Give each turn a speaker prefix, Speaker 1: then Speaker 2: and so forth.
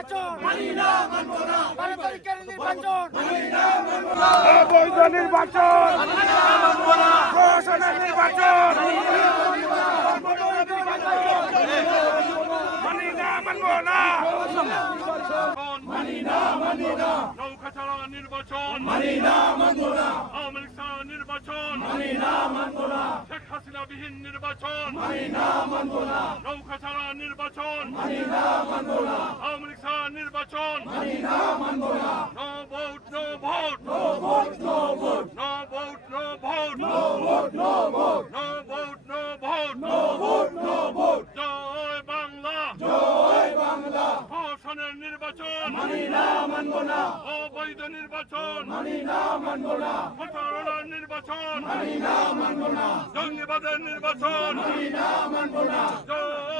Speaker 1: নির্বাচন বারো তারিখের নির্বাচন
Speaker 2: অবৈধ নির্বাচন, প্রশাসনের নির্বাচন, মানি না, মানবো না। নৌকা ছাড়া নির্বাচন, আওয়ামী লীগ ছাড়া নির্বাচন, শেখ হাসিনা বিহীন নির্বাচন, নৌকা ছাড়া নির্বাচন, আওয়ামী লীগ ছাড়া নির্বাচন, no vote, no vote, no vote, no vote, no vote, no vote, no vote, no vote, no vote, no vote, no vote, no vote. জয় বাংলা, জয় বাংলা। প্রশাসনের নির্বাচন মানি না, মানবো না। অবৈধ নির্বাচন মানি না, মানবো না। প্রতারণার নির্বাচন মানি না, মানবো না। জঙ্গিবাদের নির্বাচন মানি না, মানবো না।